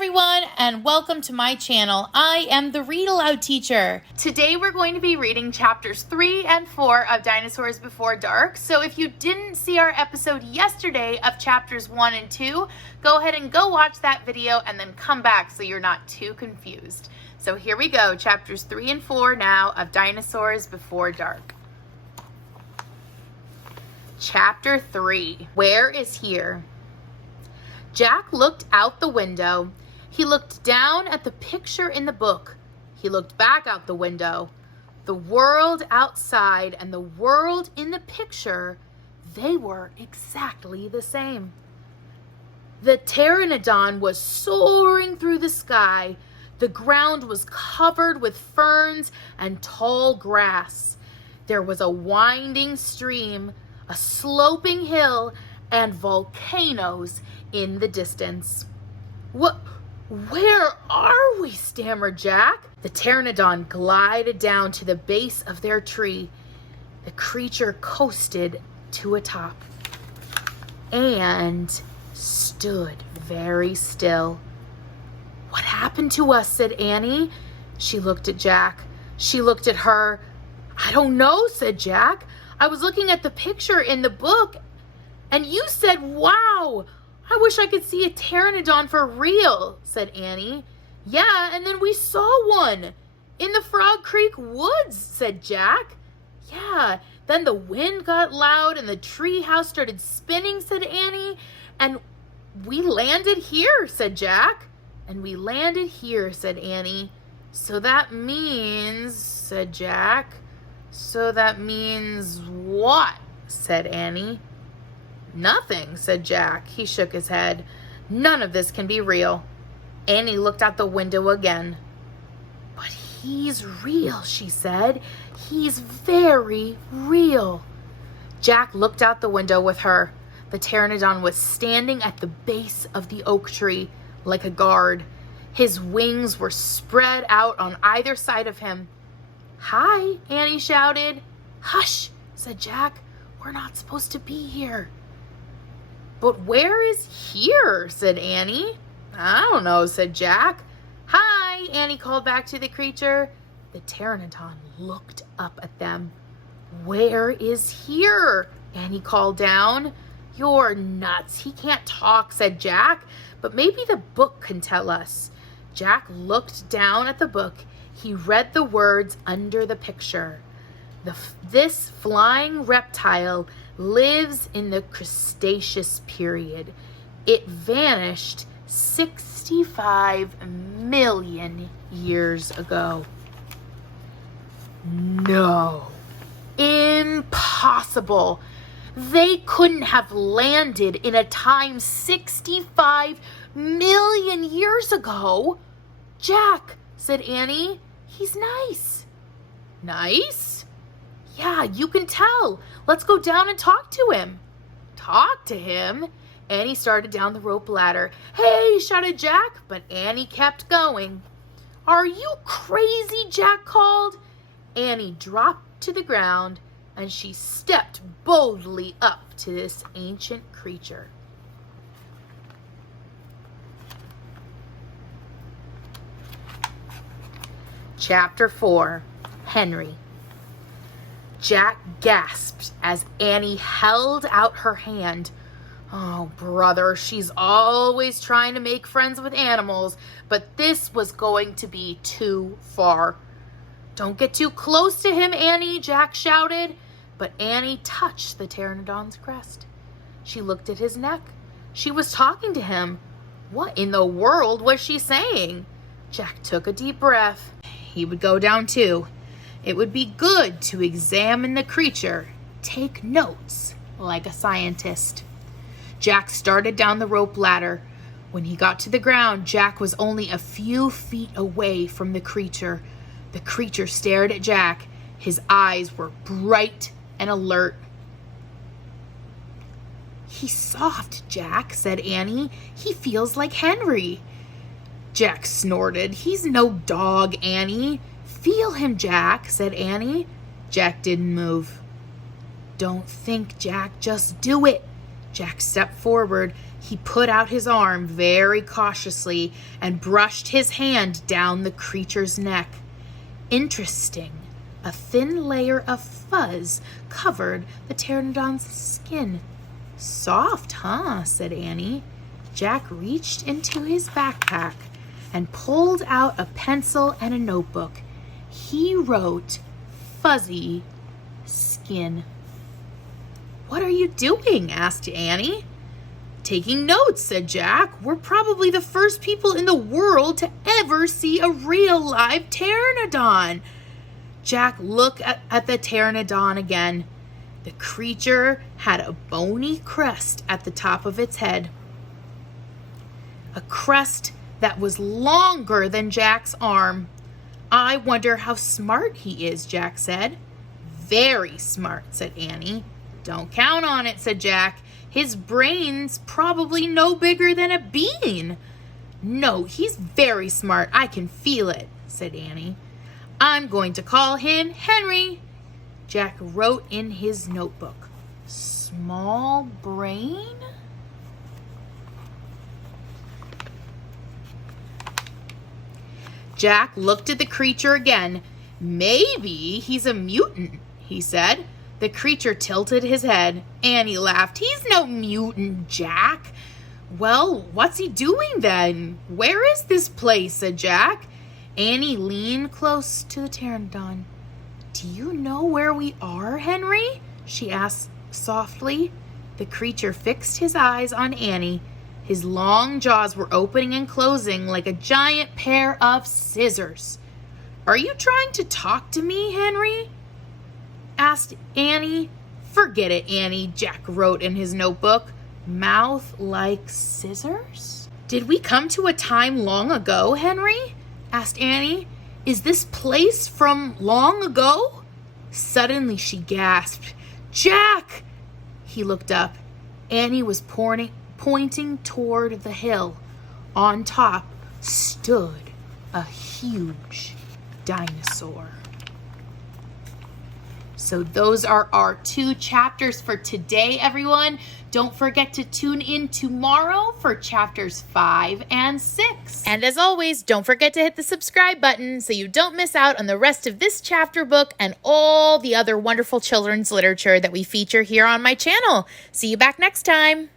everyone, and welcome to my channel. I am the Read-Aloud teacher. Today we're going to be reading chapters 3 and 4 of Dinosaurs Before Dark. So if you didn't see our episode yesterday of chapters 1 and 2, go ahead and go watch that video and then come back so you're not too confused. So here we go, chapters 3 and 4 now of Dinosaurs Before Dark. Chapter 3, Where is Here? Jack looked out the window. He looked down at the picture in the book. He looked back out the window. The world outside and the world in the picture, they were exactly the same. The pteranodon was soaring through the sky. The ground was covered with ferns and tall grass. There was a winding stream, a sloping hill, and volcanoes in the distance. Where are we? Stammered Jack. The pteranodon glided down to the base of their tree. The creature coasted to a top and stood very still. What happened to us? Said Annie. She looked at Jack. She looked at her. I don't know, said Jack. I was looking at the picture in the book and you said, wow, I wish I could see a pteranodon for real, said Annie. Yeah, and then we saw one in the Frog Creek woods, said Jack. Yeah, then the wind got loud and the tree house started spinning, said Annie. And we landed here, said Jack. And we landed here, said Annie. So that means, said Jack. So that means what? Said Annie. Nothing, said Jack. He shook his head. None of this can be real. Annie looked out the window again. But he's real, she said. He's very real. Jack looked out the window with her. The pteranodon was standing at the base of the oak tree like a guard. His wings were spread out on either side of him. Hi, Annie shouted. Hush, said Jack. We're not supposed to be here. But where is here? Said Annie. I don't know, said Jack. Hi, Annie called back to the creature. The pteranodon looked up at them. Where is here? Annie called down. You're nuts. He can't talk, said Jack. But maybe the book can tell us. Jack looked down at the book. He read the words under the picture. This flying reptile lives in the Cretaceous period. It vanished 65 million years ago. No. Impossible. They couldn't have landed in a time 65 million years ago. Jack, said Annie, he's nice. Nice? Yeah, you can tell. Let's go down and talk to him. Talk to him? Annie started down the rope ladder. Hey, shouted Jack, but Annie kept going. Are you crazy? Jack called. Annie dropped to the ground and she stepped boldly up to this ancient creature. Chapter 4, Henry. Jack gasped as Annie held out her hand. Oh, brother, she's always trying to make friends with animals, but this was going to be too far. Don't get too close to him, Annie, Jack shouted. But Annie touched the pteranodon's crest. She looked at his neck. She was talking to him. What in the world was she saying? Jack took a deep breath. He would go down too. It would be good to examine the creature, take notes like a scientist. Jack started down the rope ladder. When he got to the ground, Jack was only a few feet away from the creature. The creature stared at Jack. His eyes were bright and alert. He's soft, Jack, said Annie. He feels like Henry. Jack snorted. He's no dog, Annie. Feel him, Jack, said Annie. Jack didn't move. Don't think, Jack. Just do it. Jack stepped forward. He put out his arm very cautiously and brushed his hand down the creature's neck. Interesting. A thin layer of fuzz covered the pteranodon's skin. Soft, huh? Said Annie. Jack reached into his backpack and pulled out a pencil and a notebook. He wrote, "Fuzzy skin." "What are you doing?" asked Annie. "Taking notes," said Jack. "We're probably the first people in the world to ever see a real live pteranodon." Jack looked at the pteranodon again. The creature had a bony crest at the top of its head. A crest that was longer than Jack's arm. "I wonder how smart he is," Jack said. "Very smart," said Annie. "Don't count on it," said Jack. "His brain's probably no bigger than a bean." "No, he's very smart. I can feel it," said Annie. "I'm going to call him Henry." Jack wrote in his notebook, "Small brain?" Jack looked at the creature again. "Maybe he's a mutant," he said. The creature tilted his head. Annie laughed. "He's no mutant, Jack." "Well, what's he doing then? Where is this place?" said Jack. Annie leaned close to the pteranodon. "Do you know where we are, Henry?" she asked softly. The creature fixed his eyes on Annie. His long jaws were opening and closing like a giant pair of scissors. "Are you trying to talk to me, Henry?" asked Annie. "Forget it, Annie," Jack wrote in his notebook. "Mouth like scissors?" "Did we come to a time long ago, Henry?" asked Annie. "Is this place from long ago?" Suddenly she gasped. "Jack!" He looked up. Annie was pointing toward the hill. On top stood a huge dinosaur. So those are our 2 chapters for today, everyone. Don't forget to tune in tomorrow for chapters 5 and 6. And as always, don't forget to hit the subscribe button so you don't miss out on the rest of this chapter book and all the other wonderful children's literature that we feature here on my channel. See you back next time.